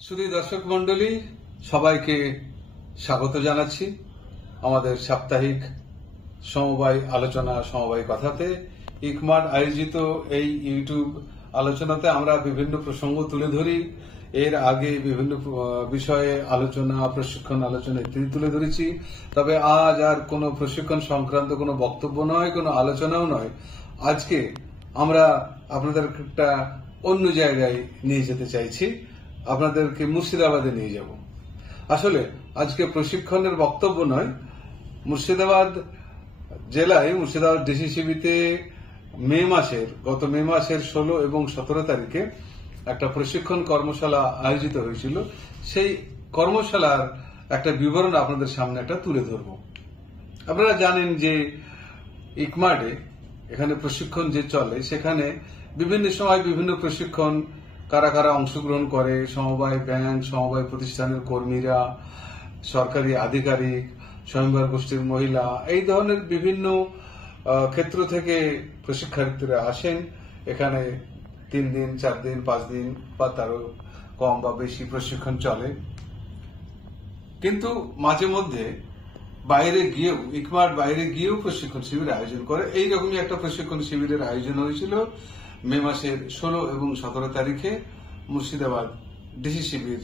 শুধু দর্শক মন্ডলী সবাইকে স্বাগত জানাচ্ছি আমাদের সাপ্তাহিক সমবায় আলোচনা সমবায় কথাতে। ইকমার আয়োজিত এই ইউটিউব আলোচনাতে আমরা বিভিন্ন প্রসঙ্গ তুলে ধরি। এর আগে বিভিন্ন বিষয়ে আলোচনা, প্রশিক্ষণ আলোচনা ইত্যাদি তুলে ধরেছি। তবে আজ আর কোনো প্রশিক্ষণ সংক্রান্ত কোনো বক্তব্য নয়, কোনো আলোচনাও নয়। আজকে আমরা আপনাদের একটা অন্য জায়গায় নিয়ে যেতে চাইছি, আপনাদেরকে মুর্শিদাবাদে নিয়ে যাব। আসলে আজকে প্রশিক্ষণের বক্তব্য নয়, মুর্শিদাবাদ জেলায় মুর্শিদাবাদ ডিসিসিবিতে গত মে মাসের 16 এবং 17 তারিখে একটা প্রশিক্ষণ কর্মশালা আয়োজিত হয়েছিল। সেই কর্মশালার একটা বিবরণ আপনাদের সামনে একটা তুলে ধরব। আপনারা জানেন যে ইকমাডে এখানে প্রশিক্ষণ যে চলে, সেখানে বিভিন্ন সময় বিভিন্ন প্রশিক্ষণ কারা কারা অংশগ্রহণ করে, সমবায় ব্যাংক, সমবায় প্রতিষ্ঠানের কর্মীরা, সরকারি আধিকারিক, স্বয়ংবর গোষ্ঠীর মহিলা, এই ধরনের বিভিন্ন ক্ষেত্র থেকে প্রশিক্ষার্থীরা আসেন। এখানে 3 দিন, 4 দিন, 5 দিন বা তারও কম বা বেশি প্রশিক্ষণ চলে। কিন্তু মাঝে মধ্যে বাইরে গিয়েও ইকমার বাইরে গিয়েও প্রশিক্ষণ শিবির আয়োজন করে। এইরকমই একটা প্রশিক্ষণ শিবিরের আয়োজন হয়েছিল মে মাসের 16 এবং 17 তারিখে মুর্শিদাবাদ ডিসিসিবির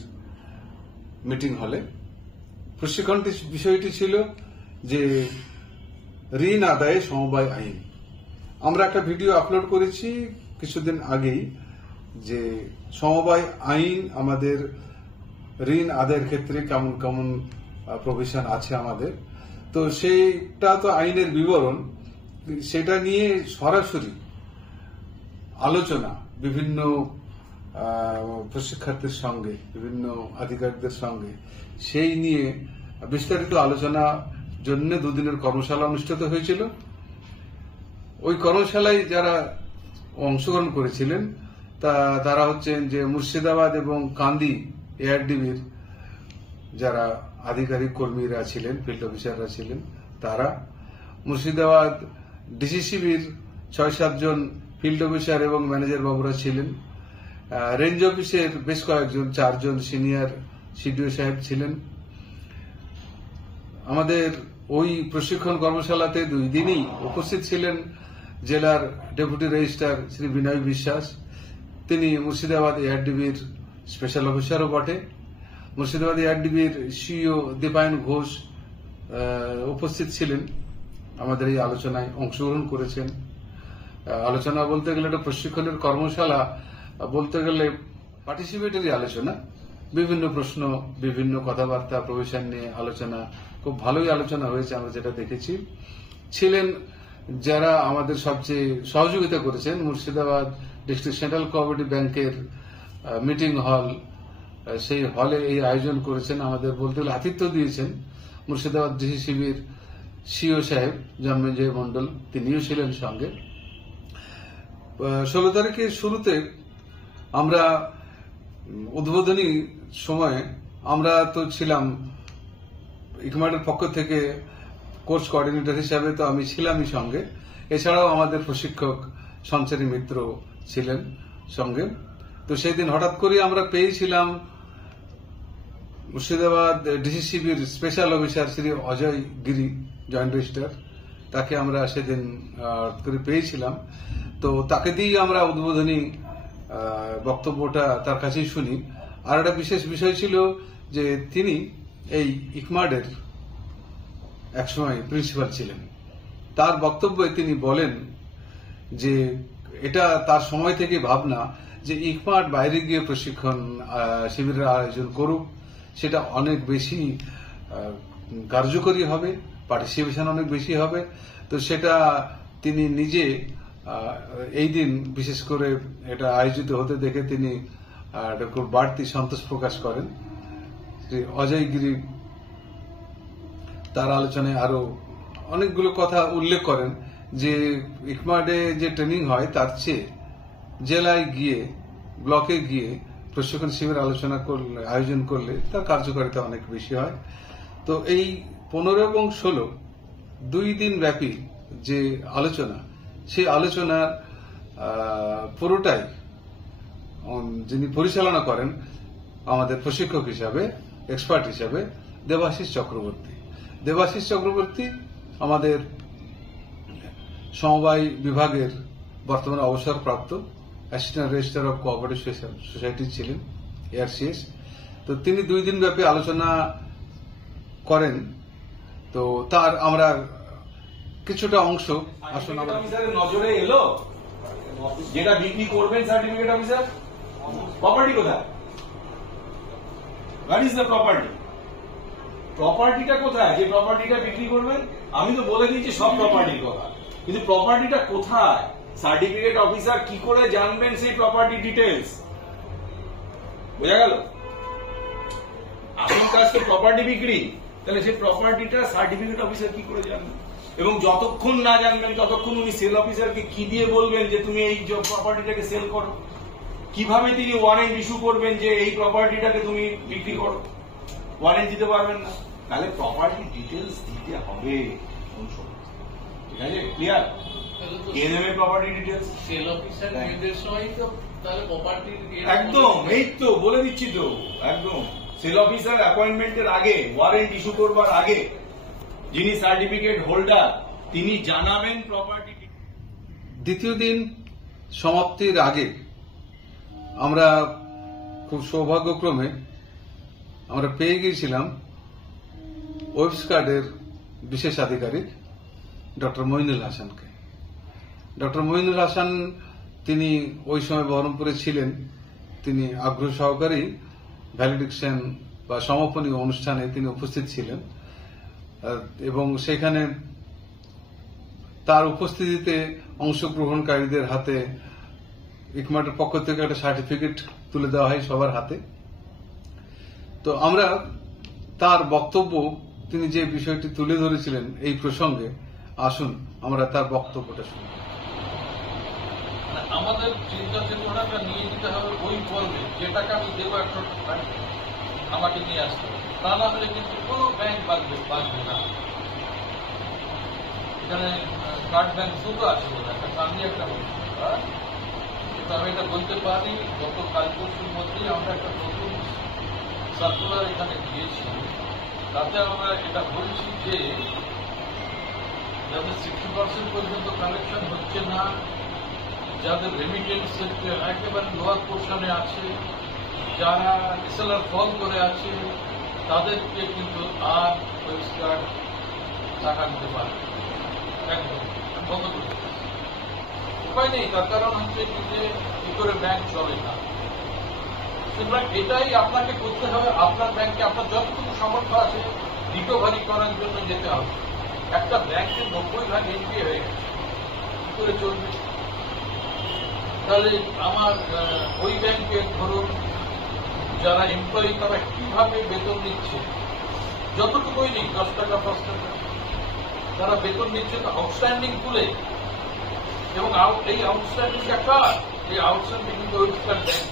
মিটিং হলে। প্রশিক্ষণটি বিষয়টি ছিল যে ঋণ আদায়ে সমবায় আইন। আমরা একটা ভিডিও আপলোড করেছি কিছুদিন আগেই যে সমবায় আইন আমাদের ঋণ আদায়ের ক্ষেত্রে কেমন কেমন প্রভিশন আছে আমাদের। তো সেইটা তো আইনের বিবরণ, সেটা নিয়ে সরাসরি আলোচনা বিভিন্ন প্রশিক্ষার্থীর সঙ্গে, বিভিন্ন আধিকারিকদের সঙ্গে, সেই নিয়ে বিস্তারিত আলোচনা জন্য 2 দিনের কর্মশালা অনুষ্ঠিত হয়েছিল। ওই কর্মশালায় যারা অংশগ্রহণ করেছিলেন তারা হচ্ছেন যে মুর্শিদাবাদ এবং কান্দি এআরডিবির যারা আধিকারিক কর্মীরা ছিলেন, ফিল্ড অফিসাররা ছিলেন তারা, মুর্শিদাবাদ ডিসিসিবির 6-7 জন ফিল্ড অফিসার এবং ম্যানেজার বাবুরা ছিলেন, রেঞ্জ অফিসের বেশ কয়েকজন 4 জন সিনিয়র সিডিও সাহেব ছিলেন। আমাদের ওই প্রশিক্ষণ কর্মশালাতে 2 দিনই উপস্থিত ছিলেন জেলার ডেপুটি রেজিস্ট্রার শ্রী বিনয় বিশ্বাস, তিনি মুর্শিদাবাদ এআরডিবির স্পেশাল অফিসারও বটে। মুর্শিদাবাদ এআরডিবির সিইও দীপায়ন ঘোষ উপস্থিত ছিলেন, আমাদের এই আলোচনায় অংশগ্রহণ করেছেন। আলোচনা বলতে গেলে একটা প্রশিক্ষণের কর্মশালা বলতে গেলে পার্টিসিপেটরি আলোচনা, বিভিন্ন প্রশ্ন, বিভিন্ন কথাবার্তা, প্রভিশন নিয়ে আলোচনা, খুব ভালোই আলোচনা হয়েছে আমরা যেটা দেখেছি। ছিলেন যারা আমাদের সবচেয়ে সহযোগিতা করেছেন, মুর্শিদাবাদ ডিস্ট্রিক্ট সেন্ট্রাল কোঅপারেটিভ ব্যাংকের মিটিং হল, সেই হলে এই আয়োজন করেছেন। আমাদের বলতে গেলে আতিথ্য দিয়েছেন মুর্শিদাবাদ ডিসিসিবির সিও সাহেব জন্মেজয় মন্ডল, তিনিও ছিলেন সঙ্গে। 16 তারিখের শুরুতে আমরা উদ্বোধনী সময়ে আমরা তো ছিলাম ইকমাডের পক্ষ থেকে কোর্স কোঅর্ডিনেটর হিসাবে, তো আমি ছিলামই সঙ্গে। এছাড়াও আমাদের প্রশিক্ষক সঞ্চারী মিত্র ছিলেন সঙ্গে। তো সেই দিন হঠাৎ করে আমরা পেয়েছিলাম মুর্শিদাবাদ ডিসিসিবির স্পেশাল অফিসার শ্রী অজয় গিরি, জয়েন্ট রেজিস্ট্রার, তাকে আমরা সেদিন করে পেয়েছিলাম। তো তাকে দিয়েই আমরা উদ্বোধনী বক্তব্যটা তার কাছেই শুনি। আর একটা বিশেষ বিষয় ছিল যে তিনি এই ইকমাডের একসময় প্রিন্সিপাল ছিলেন। তার বক্তব্যে তিনি বলেন যে এটা তার সময় থেকে ভাবনা যে ইকমাড বাইরে গিয়ে প্রশিক্ষণ শিবিরের আয়োজন করুক, সেটা অনেক বেশি কার্যকরী হবে, পার্টিসিপেশন অনেক বেশি হবে। তো সেটা তিনি নিজে এই দিন বিশেষ করে এটা আয়োজিত হতে দেখে তিনি খুব বাড়তি সন্তোষ প্রকাশ করেন। শ্রী অজয় গিরি তার আলোচনায় আরো অনেকগুলো কথা উল্লেখ করেন যে ইকমাডে যে ট্রেনিং হয় তার চেয়ে জেলায় গিয়ে, ব্লকে গিয়ে প্রশিক্ষণ শিবির আয়োজন করলে তার কার্যকারিতা অনেক বেশি হয়। তো এই 15 এবং 16 2 দিন ব্যাপী যে আলোচনা, সেই আলোচনার পুরোটাই যিনি পরিচালনা করেন আমাদের প্রশিক্ষক হিসাবে, এক্সপার্ট হিসাবে দেবাশিস চক্রবর্তী। দেবাশিস চক্রবর্তী আমাদের সমবায় বিভাগের বর্তমানে অবসরপ্রাপ্ত assistant registrar of cooperative society ছিলেন, এআরসিএস। তো তিনি 2 দিন ব্যাপী আলোচনা করেন। তো তার আমরা কিছুটা অংশ আসুন আমরা নজরে এলো, যেটা বিক্রি করবেন সার্টিফিকেট অফিসার, প্রপার্টি কোথায়? What is the property? প্রপার্টিটা কোথায় যে প্রপার্টিটা বিক্রি করবেন? আমি তো বলে দিচ্ছি সব প্রপার্টির কথা, কিন্তু প্রপার্টিটা কোথায়? সার্টিফিকেট অফিসার কি করে জানবেন সেই প্রপার্টি ডিটেলস? বোঝা গেল? আসল কাজ তো প্রপার্টি বিক্রি, তাহলে সেই প্রপার্টিটা সার্টিফিকেট অফিসার কি করে জানবেন? এবং যতক্ষণ না জানবেন ততক্ষণ উনি সেল অফিসারকে কি দিয়ে বলবেন যে তুমি এই প্রপার্টিটাকে সেল করো? কিভাবে তিনি ওয়ারেন্ট ইস্যু করবেন যে এই প্রপার্টিটাকে তুমি বিক্রি করো? ওয়ারেন্ট দিতে পারবেন না। তাহলে প্রপার্টি ডিটেলস দিতে হবে। ঠিক আছে, ক্লিয়ার? কে দেবে প্রপার্টি ডিটেলস? সেল অফিসার নির্দেশ নয় তো, তাহলে প্রপার্টির একদম, এই তো বলে দিচ্ছি তো, একদম সেল অফিসার অ্যাপয়েন্টমেন্টের আগে, ওয়ারেন্ট ইস্যু করবার আগে যিনি সার্টিফিকেট হোল্ডার তিনি জানাবেন প্রপার্টি। দ্বিতীয় দিন সমাপ্তির আগে আমরা খুব সৌভাগ্যক্রমে আমরা পেয়ে গিয়েছিলাম ওয়েবস্কার্ডের বিশেষ আধিকারিক ডক্টর মইনুল হাসানকে। ডক্টর মইনুল হাসান তিনি ওই সময় বহরমপুরে ছিলেন। তিনি আগ্রহ সহকারেই ভ্যালিডিকশন বা সমাপনী অনুষ্ঠানে তিনি উপস্থিত ছিলেন এবং সেখানে তার উপস্থিতিতে অংশগ্রহণকারীদের হাতে ইকমার্টের পক্ষ থেকে একটা সার্টিফিকেট তুলে দেওয়া হয় সবার হাতে। তো আমরা তার বক্তব্য, তিনি যে বিষয়টি তুলে ধরেছিলেন এই প্রসঙ্গে, আসুন আমরা তার বক্তব্যটা শুনি। আমাদের চিন্তা চেতনাটা নিয়ে নিতে হবে ওই পর্বে, যে টাকা আমি দেবো একটা আমাকে নিয়ে আসতে হবে, তা না হলে কিন্তু কোনো ব্যাংক বাঁচবে না। এখানে কার্ড ব্যাংক দুটো আছে বলে একটা কান্দি একটা বলছি, কিন্তু আমি এটা বলতে পারি গত কাল পরশুর মধ্যেই আমরা একটা নতুন সার্কুলার এখানে দিয়েছি। তাতে আমরা এটা বলছি যে যাদের 60% পর্যন্ত কালেকশন হচ্ছে না, যাদের রেমিটেন্স একেবারে লোয়ার পোর্শনে আছে, যারা এসএলআর ফল করে আছে, তাদেরকে কিন্তু আর ওয়েবস্কার্ড টাকা দিতে পারে একদম বন্ধ করে দিতে। উপায় নেই, তার কারণ হচ্ছে যে কি করে ব্যাংক চলে না। সুতরাং এটাই আপনাকে করতে হবে। আপনার ব্যাংকে আপনার যতটুকু সামর্থ্য আছে রিকভারি করার জন্য যেতে হবে। একটা ব্যাংকে 90% এনপিএ হয়ে গেছে, কি করে চলবে? তাহলে আমার ওই ব্যাংকের ধরুন যারা এমপ্লয়ি তারা কিভাবে বেতন নিচ্ছে, যতটুকুই নেই 10 টাকা 5 টাকা তারা বেতন নিচ্ছে আউটস্ট্যান্ডিং তুলে, এবং এই আউটস্ট্যান্ডিংটা কার? এই আউটস্ট্যান্ডিং কিন্তু ওয়েবস্কার্ড ব্যাংক।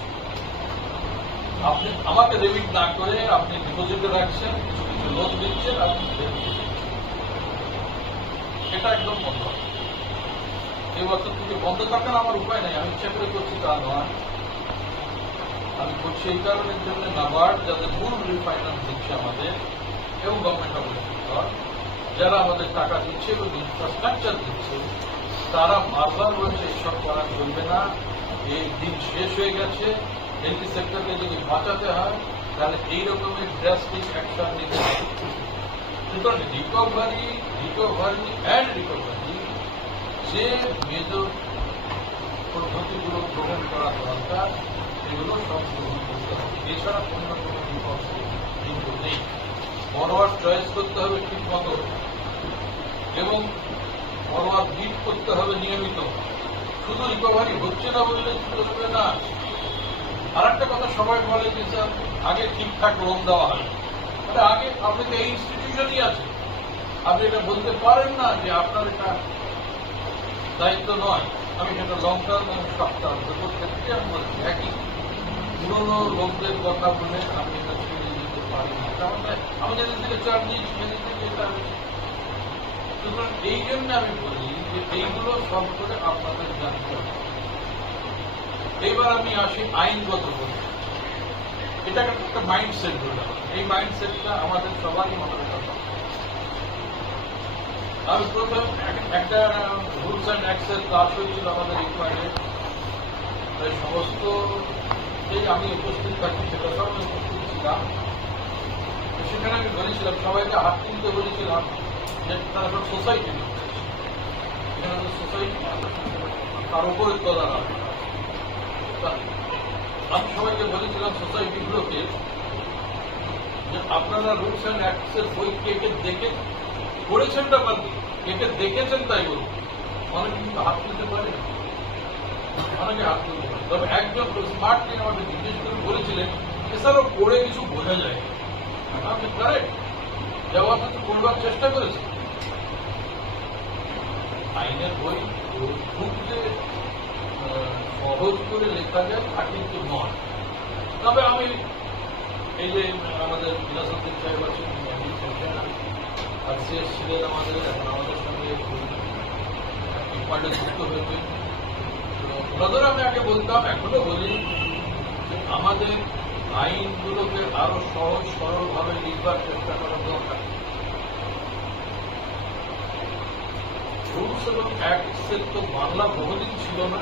আপনি আমাকে ডেবিট না করে আপনি ডিপোজিটে রাখছেন, কিছু কিছু লোন দিচ্ছেন, আপনি এটা একদম বন্ধ। এই বছর থেকে বন্ধ থাকার আমার উপায় নেই, আমি ইচ্ছা করে করছি তা নয়। আমি করছি এই কারণের জন্য নাবার্ড যাদের মূল রিফাইন্যান্স দিচ্ছে আমাদের, এবং গভর্নমেন্ট অফ সেক্টর যারা আমাদের টাকা দিচ্ছে এবং ইনফ্রাস্ট্রাকচার দিচ্ছে, তারা বারবার বলছে এইসব করা চলবে না, এই দিন শেষ হয়ে গেছে, এলপি সেক্টরকে যদি বাঁচাতে হয় তাহলে এই রকমের ড্রাস্টিক অ্যাকশন নিতে হবে। সুতরাং রিকভারি যে মেজর পদ্ধতিগুলো গ্রহণ করা দরকার এগুলো সব গ্রহণ করতে হবে। এছাড়া কোনো না কোনো বিকল্প কিন্তু নেই। বড়োয়ার চয়েস করতে হবে ঠিক মতো, এবং বড়োয়ার বিট করতে হবে নিয়মিত। শুধু রিকভারি হচ্ছে না বললে চলবে না। আর একটা কথা সবাই বলে যে স্যার আগে ঠিকঠাক লোন দেওয়া হয়, মানে আগে আপনি তো এই ইনস্টিটিউশনই আছে, আপনি এটা বলতে পারেন না যে আপনার এটা দায়িত্ব নয়। আমি সেটা লং টার্ম এবং শর্ট টার্ম দুটোর ক্ষেত্রে আমি বলছি একই। পুরোনো লোকদের কথা বলে আমি এটা ছেড়ে দিতে পারি না, কারণ আমাদের থেকে চার্জ মেনে থেকে যেতে হবে। সুতরাং এই জন্য আমি বলি যে এইগুলো সব করে আপনাদের জানতে হবে। এইবার আমি আসি আইনগত বলি। এটা একটা মাইন্ডসেট হলো। এই মাইন্ডসেটটা আমাদের সবারই মনে রাখা। আমি প্রথম একটা রুলস অ্যান্ড অ্যাক্সেস ক্লাস হয়েছিল আমাদের রিকোয়ার্ডে, তাই সমস্ত আমি উপস্থিত থাকি, সেটা সব উপস্থিত ছিলাম। সেখানে আমি বলেছিলাম সবাইকে হাত তুলতে বলেছিলাম যে তারা সব সোসাইটি নিচ্ছে, এখানে সোসাইটি তার উপরে তোলা না। আমি সবাইকে বলেছিলাম সোসাইটিগুলোকে যে আপনারা রুলস অ্যান্ড অ্যাক্টের বই কে দেখে পড়েছেনটা বাদ দিয়ে কে দেখেছেন তাই বলুন। অনেকে কিন্তু হাত তুলতে পারে, অনেকে হাত তুলতে পারে। তবে একজন স্মার্ট তিনি আমাকে জিজ্ঞেস করে বলেছিলেন এছাড়াও পড়ে কিছু বোঝা যায়। আপনি কারেক্ট যাওয়া তো করবার চেষ্টা করেছেন। আইনের বই খুব যে সহজ করে লেখা যায় তা কিন্তু নয়। তবে আমি এই যে আমাদের বিলাসুদ্দিন সাহেব আছেন, আরসিএস ছিলেন আমাদের, এখন আমাদের সঙ্গে যুক্ত হয়েছে। ওনাদের আমি আগে বলতাম, এখনো বলি যে আমাদের আইনগুলোকে আরো সহজ সরলভাবে লিখবার চেষ্টা করার দরকার। রুলস এবং অ্যাক্টসের তো বাংলা বহুদিন ছিল না।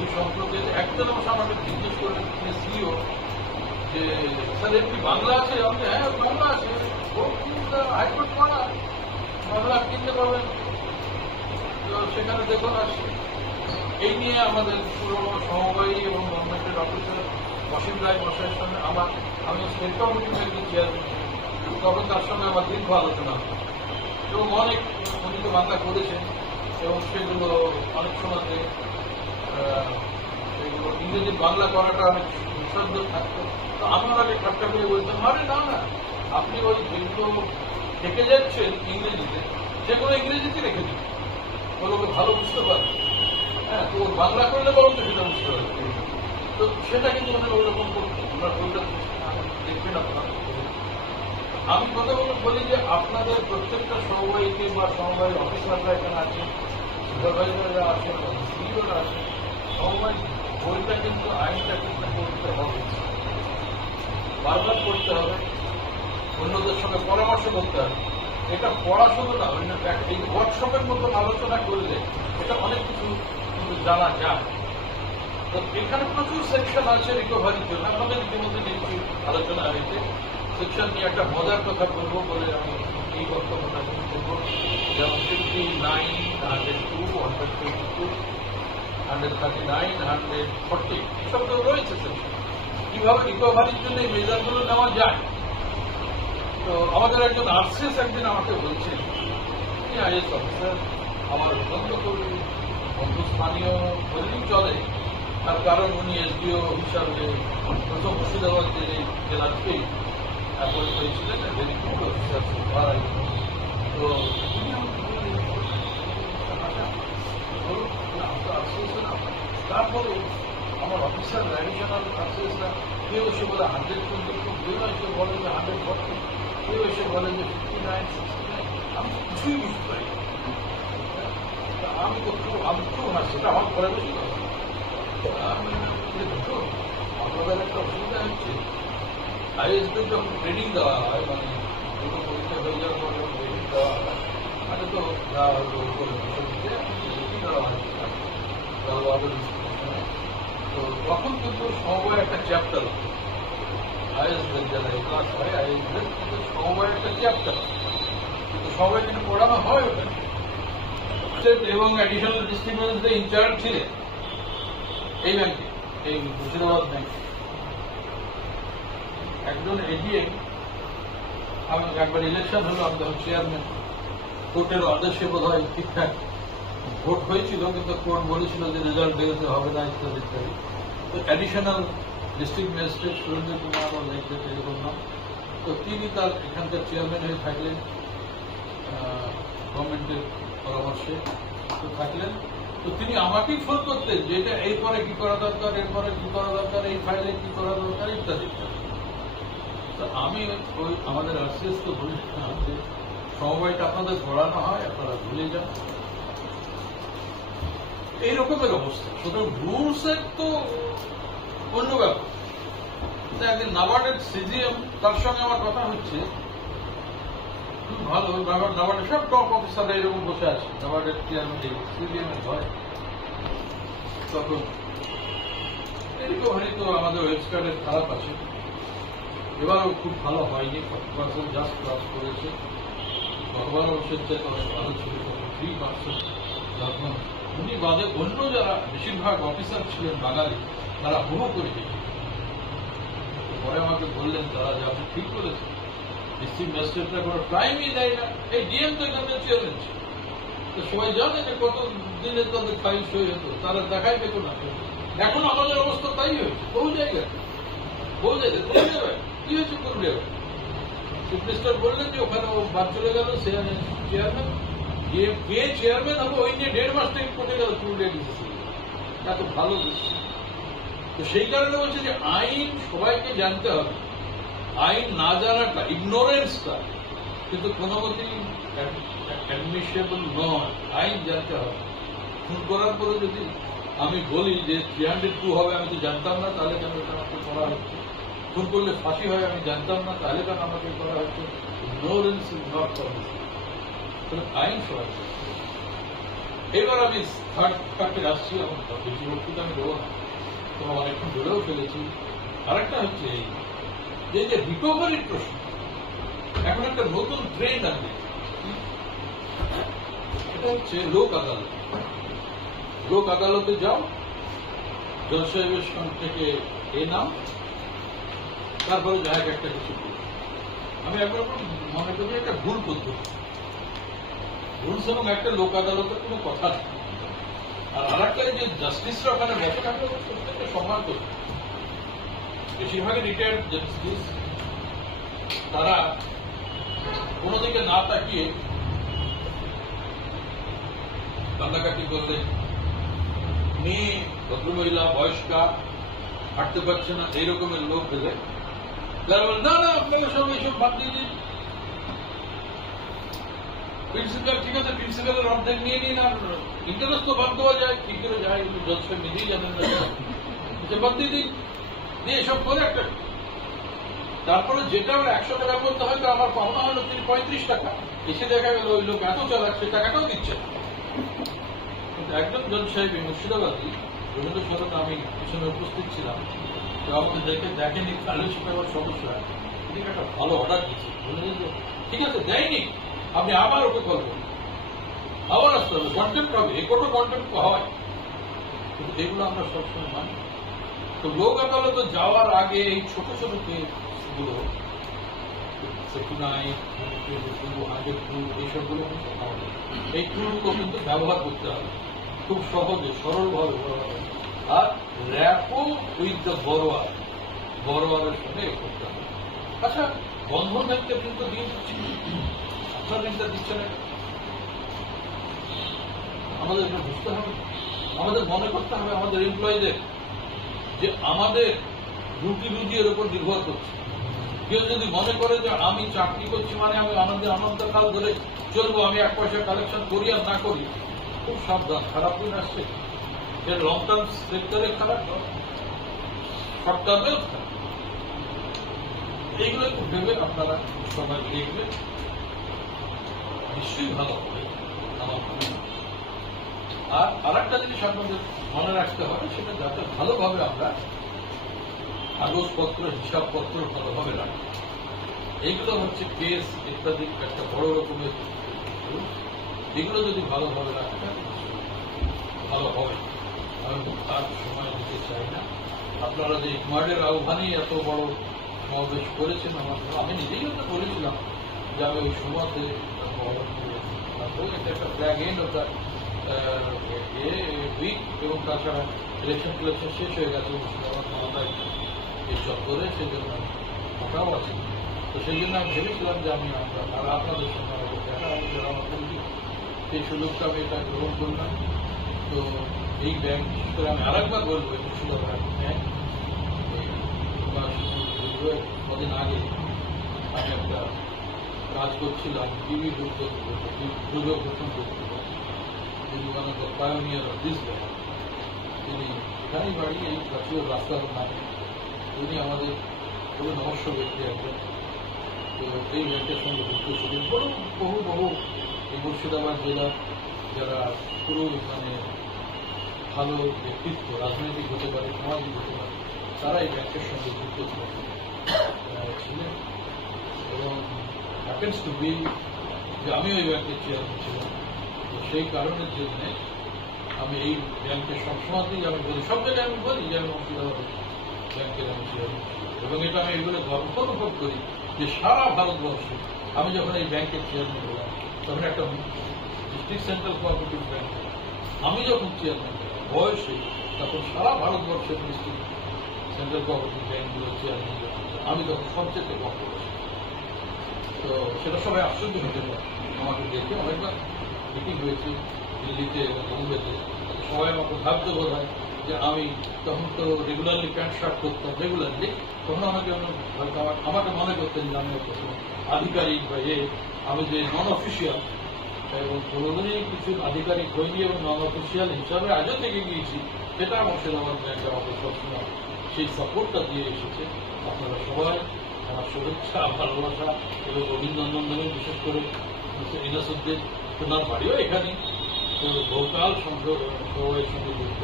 এই সম্পর্কে একজন আমাকে জিজ্ঞেস করলেন সিও যে স্যার একটি বাংলা আছে? আমি হ্যাঁ বাংলা আছে, হাইকোর্ট পড়া বাংলা কিনতে পারবেন, তো সেখানে দেখুন আছে। এই নিয়ে আমাদের পুরনো সমবায়ী এবং গভর্নমেন্টের অফিসার অসীম রায় মশাইয়ের সঙ্গে আমি স্টেট কমিটির একজন চেয়ারম্যান, তখন তার সঙ্গে আমার দীর্ঘ আলোচনা এবং উনি তো বাংলা করেছেন এবং সেগুলো অনেক সময়তে সেগুলো ইংরেজি বাংলা করাটা অনেক বিসর্গ থাকতো। তো আমার আগে ঠাট্টা করে বলতাম আরে না না, আপনি ওই যেগুলো থেকে যাচ্ছেন ইংরেজিতে সেগুলো ইংরেজিতে রেখে দিন, ওগুলোকে ভালো বুঝতে পারবে। হ্যাঁ, তো বাংলা করলে বরং তো সেটা বুঝতে পারবে। তো সেটা কিন্তু ওনার ওইরকম করতো, ওনার বইটা দেখবেন আপনারা। আমি কথা বলি যে আপনাদের প্রত্যেকটা সমবায়ীকে বা সমবায়ী অফিসাররা এখানে আছেন, সুপারভাইজাররা আছেন, সিইওরা আছেন, সমবায় বইটা কিন্তু আইনটা কিন্তু করতে হবে, বারবার করতে হবে, অন্যদের সঙ্গে পরামর্শ করতে হবে। এটা পড়াশোনা না, এই ওয়ার্কশপের মতো আলোচনা করলে এটা অনেক কিছু কিন্তু জানা যায়। তো এখানে প্রচুর সেকশন আছে রিকভারির জন্য, আমাদের ইতিমধ্যে কিছু আলোচনা হয়েছে। সেকশন নিয়ে একটা মজার কথা বলবো বলে আমি এই বক্তব্যটা করবো। যেমন 59, 102, 122, 139, 140 এসব তো রয়েছে সেকশন। কিভাবে রিকভারির জন্য এই মেজারগুলো নেওয়া যায়। তো আমাদের একজন আরসিএস একদিন আমাকে বলছেন, তিনি আইএস অফিসার, আমার বন্ধ করি বন্ধু স্থানীয় বললেই চলে, তার কারণ উনি এসডিও হিসাবে প্রথম মুর্শিদাবাদ জেলাতেই অ্যাপয়েন্ট হয়েছিলেন, ভেরি গুড অফিসার। তো তারপরে আমার অফিসার অ্যাডিশনাল অফিসাররা কেউ এসে বলে 100, কেউ এসে বলে যে 140, কেউ এসে বলে যে 59, 69, আমি কিছুই বুঝতে পারি। আমি খুব না, সেটা আমার ঘরে বেশি কথা। আপনাদের একটা অসুবিধা হচ্ছে, আইএসদের যখন ট্রেনিং দেওয়া হয়, মানে দুটো পরীক্ষা হয়ে যাওয়ার পর যখন ট্রেনিং দেওয়া হয়, আগে তো দেওয়া হয় তো তখন কিন্তু সমবায় একটা চ্যাপ্টার হতো। আইএসদের যারা ক্লাস হয় আইএসদের কিন্তু সমবায় একটা চ্যাপ্টার, কিন্তু সবাই কিন্তু পড়ানো হয় ওখানে। এবং অ্যাডিশনাল ডিস্ট্রিবিউশন ইনচার্জ ছিলেন এই ব্যাংকে, এই মুর্শিদাবাদ ব্যাংকে একজন এডিএম। আমি একবার ইলেকশন হলো, আমি তখন চেয়ারম্যান, কোর্টের আদেশে বোধ হয় ঠিকঠাক ভোট হয়েছিল, কিন্তু কোর্ট বলেছিল যে রেজাল্ট বেরোতে হবে না ইত্যাদি ইত্যাদি। তো additional district magistrate Surendra Kumar এরকম নাম, তো তিনি তার এখানকার চেয়ারম্যান হয়ে থাকলেন, গভর্নমেন্টের পরামর্শে তো থাকলেন। তো তিনি আমাকেই ফোন করতেন যে এটা এরপরে কি করা দরকার, এরপরে কি করা দরকার, এই ফাইলে কি করা দরকার ইত্যাদি ইত্যাদি। তো আমি ওই আমাদের আরসিএস তো বলেছিলাম যে সমবায়টা আপনাদের পড়ানো হয়, আপনারা ভুলে যান, এই রকমের অবস্থা। সুতরাং রুলস এর তো অন্য ব্যাপার। একদিন নাবার্ডের সিজিএম তার সঙ্গে আমার কথা হচ্ছে, খুব ভালো নাবার্ডের সব টপ অফিসাররা এরকম বসে আছে, নাবার্ডের চেয়ারম্যান সিজিএম এর ঘরে। তখন রিকভারি তো আমাদের ওয়েবসাইটের খারাপ আছে, এবারও খুব ভালো হয়নি, 40% জাস্ট ক্রস করেছে। ভগবান অবশ্যই ভালো ছিল 3%। তখন উনি বাদে অন্য যারা বেশিরভাগ অফিসার ছিলেন বাঙালি, তারা বহু করে দিয়েছে। পরে আমাকে বললেন তারা যে আপনি ঠিক বলেছেন, ডিস্ট্রিক্ট ম্যাজিস্ট্রেটরা কোনো টাইমই দেয় না, এই ডিএম তো এখানে চেয়ারম্যান ছিল, তো সবাই জানে যে কত দিনের তাদের ফাইল সই হতো, তারা দেখাই পেত না। এখন আমাদের অবস্থা তাই হয়েছে, বহু জায়গায় পুরুলিয়ায় কি হয়েছে, পুরুলিয়ায় চিফ মিনিস্টার বললেন যে ওখানে ও বাদ চলে গেল, সে চেয়ারম্যান, কে চেয়ারম্যান হবে ওই নিয়ে 1.5 মাস থেকে পড়ে গেল পুরুলিয়া ডিসিসি। এত ভালো দৃষ্টি। তো সেই কারণে বলছে যে আইন সবাইকে জানতে হবে, আইন না জানাটা, ইগনোরেন্সটা কিন্তু কোনো মতেই অ্যাডমিসেবল নয়, আইন জানতে হবে। খুন করার পরে যদি আমি বলি যে 302 হবে, আমি তো জানতাম না, তাহলে কেন এটা আমাকে করা হচ্ছে? খুন করলে ফাঁসি হয়, আমি জানতাম না, তাহলে কেন আমাকে করা হচ্ছে? Ignorance is not permission. আইন সবাই। এবার আমি থার্ড পার্টে আসছি, এখন বেশি বক্তৃতা আমি দেবো না, তোমার অনেকক্ষণ ধরেও ফেলেছি। আরেকটা হচ্ছে এই যে রিকভারির প্রশ্ন, এখন একটা নতুন ট্রেন্ড আছে, এটা হচ্ছে লোক আদালত। লোক আদালতে যাও, জজ সাহেবের সঙ্গে থেকে নাম, তারপরে যা একটা কিছু করি। আমি একবার মনে করি একটা ভুল পদ্ধতি, রুলস এবং একটা লোক আদালতের কোনো কথা নেই। আর একটা যে জাস্টিসরা ওখানে বসে থাকলে প্রত্যেককে সম্মান করবে। বেশিরভাগই রিটায়ার্ড জাস্টিস, তারা কোনো দিকে না তাকিয়ে কান্নাকাটি করলে, মেয়ে, ভদ্রমহিলা, বয়স্কা, হাঁটতে পারছে না, এই রকমের লোক পেলে যারা বলে না না আপনাকে সব এইসব বাদ দিয়ে দিন, প্রিন্সিপাল ঠিক আছে, প্রিন্সিপালের অর্ধেক নিয়ে নিন, আর ইন্টারেস্ট তো বাদ দেওয়া যায়, কি করে যায় জজ সাহেব নিজেই জানেন না, বাদ দিয়ে দিন, দিয়ে এসব করে একটা। তারপরে যেটা আমার 100 টাকা করতে হয়, তো আমার পাওনা হলো 35 টাকা, এসে দেখা গেল ওই লোক এত চালাচ্ছে, টাকাটাও দিচ্ছে না। কিন্তু একজন জজ সাহেব মুর্শিদাবাদী, রবীন্দ্র সদনে আমি পিছনে উপস্থিত ছিলাম, তো আমাকে দেখেনি, ফেলোশিপ পেপার সদস্যরা ঠিক একটা ভালো অর্ডার দিচ্ছে, বললেন যে ঠিক আছে দেয়নি, আপনি আবার ওকে কল করুন, আবার আসতে হবে, কন্টেম্প হবে, এ কত কন্টেম্প হয়, কিন্তু এগুলো আমরা সবসময় মানি। তো লোক আদালতে যাওয়ার আগে এই ছোট ছোট কেসগুলো, 69, 102, এইসবগুলো কিন্তু হবে, এই টুলগুলো কিন্তু ব্যবহার করতে হবে খুব সহজে, সরলভাবে ব্যবহার হবে। আর র্যাপো উইথ দ্য বড়োয়ারের সঙ্গে করতে হবে। আচ্ছা, বন্ধন ব্যাংকের কিন্তু দিয়ে দিচ্ছি, আপনার ব্যাংকটা দিচ্ছে না, আমাদের এটা বুঝতে হবে, আমাদের মনে করতে হবে আমাদের এমপ্লয়ীদের যে আমাদের রুটি রুজির উপর নির্ভর করছে। কেউ যদি মনে করে যে আমি চাকরি করছি মানে আমি অনন্তকাল ধরে চলবো, আমি 1 পয়সা কালেকশন করি আর না করি, খুব সাবধান, খারাপ দিন আসছে। এর লং টার্ম সেক্টরে খারাপ, শর্ট টার্মেও খারাপ। এইগুলো একটু ভেবে আপনারা সবাই দেখবেন, নিশ্চয়ই ভালো হবে আমার মনে হয়। আর একটা জিনিস আপনাদের মনে রাখতে হবে, সেটা যাতে ভালোভাবে আমরা কাগজপত্র, হিসাবপত্র ভালোভাবে রাখি। এইগুলো হচ্ছে কেস ইত্যাদি একটা বড় রকমের, এগুলো যদি ভালোভাবে রাখা যায় ভালো হবে। আমি তার সময় দিতে চাই না। আপনারা যে ইকমার্ডের আহ্বানেই এত বড় সমাবেশ করেছেন, আমি নিজেই হয়তো বলেছিলাম যে আমি ওই সময়তে এটা একটা ফ্ল্যাগ এন্ড ওটা উইক, এবং তাছাড়া ইলেকশন টিলেকশন শেষ হয়ে গেছে মুর্শিদাবাদ মমতায় এই চত্বরে, সেজন্য ফাঁকাও আছে। তো সেই জন্য আমি ভেবেছিলাম যে আমি আপনাদের সঙ্গে আমাদের দেখা, আমি যারা আমার করি সেই সুযোগটা আমি এটা গ্রহণ করলাম। তো এই ব্যাংক, বিশেষ করে আমি আরেকবার বলবো, মুর্শিদাবাদ ব্যাংক কদিন আগে আমি একটা কাজ করছিলাম, টিভি দুর্যোগ ঘোষণ করছিলাম, পায়োনিয়ার দিস ব্যাংক, তিনি এখানেই বাড়ি, এই জাতীয় রাস্তার নামে, তিনি আমাদের খুবই নমস্য ব্যক্তি একজন। তো এই ব্যাংকের সঙ্গে যুক্ত ছিলেন বহু এই মুর্শিদাবাদ জেলার যারা পুরো মানে ভালো ব্যক্তিত্ব, রাজনৈতিক হতে পারে, সামাজিক হতে পারে, তারা এই ব্যাংকের সঙ্গে যুক্ত ছিলেন। এবং হ্যাপেন্স টু বি যে আমিও এই ব্যাংকের চেয়ারম্যান ছিলাম। তো সেই কারণের জন্য আমি এই ব্যাংকের সবসময়তেই আমি বলি, সব জায়গায় আমি বলি যে আমি মুর্শিদাবাদ ব্যাংকের আমি চেয়ারম্যান, এবং এটা আমি এগুলো গর্ব অনুভব করি যে সারা ভারতবর্ষে আমি যখন এই ব্যাংকের চেয়ারম্যান হলাম, তখন একটা ডিস্ট্রিক্ট সেন্ট্রাল কোঅপারেটিভ ব্যাংক আমি যখন চেয়ারম্যান বয়সে, তখন সারা ভারতবর্ষের ডিস্ট্রিক্ট সেন্ট্রাল কোঅপারেটিভ ব্যাংকগুলো চেয়ারম্যান আমি তখন সবচেয়ে কম করেছি। তো সেটা সবাই আশ্চর্য হতে পারে আমাকে দেখে। অনেকবার মিটিং হয়েছে দিল্লিতে এবং বোম্বেতে, সবাই আমাকে ভাবতে বোধ হয় যে আমি তখন তো রেগুলারলি প্যান্ট শার্ট করতাম রেগুলারলি, তখন আমাকে মনে করতেন যে আমি আধিকারিক বা আমি যে নন অফিসিয়াল, এবং কোনোদিনই কিছু আধিকারিক হয়নি এবং নন অফিসিয়াল হিসাবে আজও থেকে গিয়েছি। সেটা মুর্শিদাবাদ ব্যাংক আমাকে সবসময় সেই সাপোর্টটা দিয়ে এসেছে। আপনারা সবাই আমার শুভেচ্ছা, ভালোবাসা এবং অভিনন্দন দেবেন, বিশেষ করে ইনাসুদ্দিন, ওনার বাড়িও এখানে। তো বহুকাল সবাই সঙ্গে যুক্ত।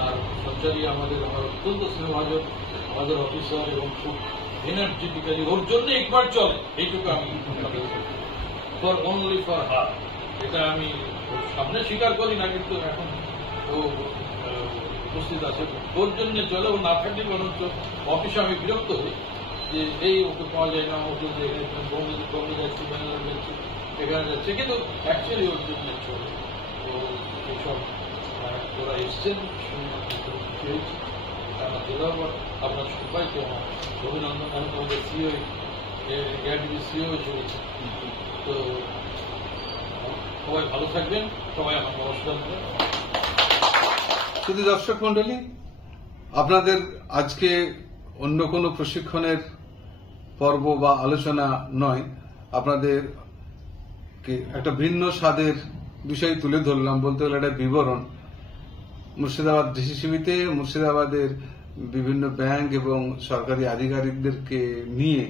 আর সঞ্চারী আমার অত্যন্ত স্নেহভাজন আমাদের অফিসার, এবং খুব এনার্জেটিক্যালি ওর জন্য একবার চলে, এইটুকু আমি ফর অনলি ফর হার। এটা আমি সামনে স্বীকার করি না, কিন্তু এখন ও উপস্থিত আছে, ওর জন্য চলে। ও না থাকলে বরঞ্চ অফিসে আমি বিরক্ত হই যে এই ওকে পাওয়া যায় না, ওকে বম্বে যাচ্ছি, ব্যাঙ্গালোর যাচ্ছি, এখানে যাচ্ছে, কিন্তু অ্যাকচুয়ালি ওর জন্য চলে। তো এইসব ওরা এসছেন খুশি হয়েছি। আপনার সবাইকে আমার অভিনন্দন। আমি তোমাদের সিও এআরডিবি সিও চলেছে। তো সবাই ভালো থাকবেন, সবাই আমার নমস্কার। শুধু দর্শক মন্ডলী, আপনাদের আজকে অন্য কোনো প্রশিক্ষণের পর্ব বা আলোচনা নয়, আপনাদের একটা ভিন্ন স্বাদের বিষয় তুলে ধরলাম, বলতে গেলে একটা বিবরণ। মুর্শিদাবাদ ডিসিসিবিতে মুর্শিদাবাদের বিভিন্ন ব্যাংক এবং সরকারি আধিকারিকদেরকে নিয়ে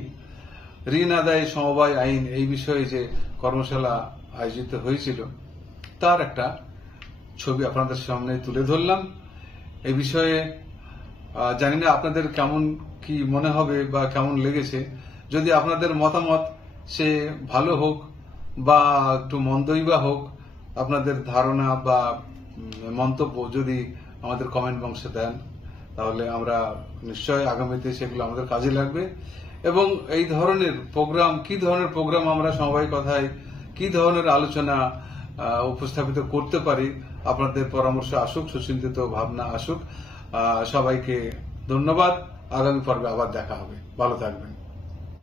ঋণ আদায় সমবায় আইন এই বিষয়ে যে কর্মশালা আয়োজিত হয়েছিল, তার একটা ছবি আপনাদের সামনে তুলে ধরলাম। এই বিষয়ে জানি না আপনাদের কেমন কি মনে হবে বা কেমন লেগেছে। যদি আপনাদের মতামত সে ভালো হোক বা একটু মন্দই বা হোক, আপনাদের ধারণা বা মন্তব্য যদি আমাদের কমেন্ট বক্সে দেন, তাহলে আমরা নিশ্চয় আগামীতে সেগুলো আমাদের কাজে লাগবে। এবং এই ধরনের প্রোগ্রাম, কি ধরনের প্রোগ্রাম আমরা সমবায় কথায় কি ধরনের আলোচনা উপস্থাপিত করতে পারি, আপনাদের পরামর্শ আসুক, সুচিন্তিত ভাবনা আসুক। সবাইকে ধন্যবাদ। আগামী পর্বে আবার দেখা হবে। ভালো থাকবেন।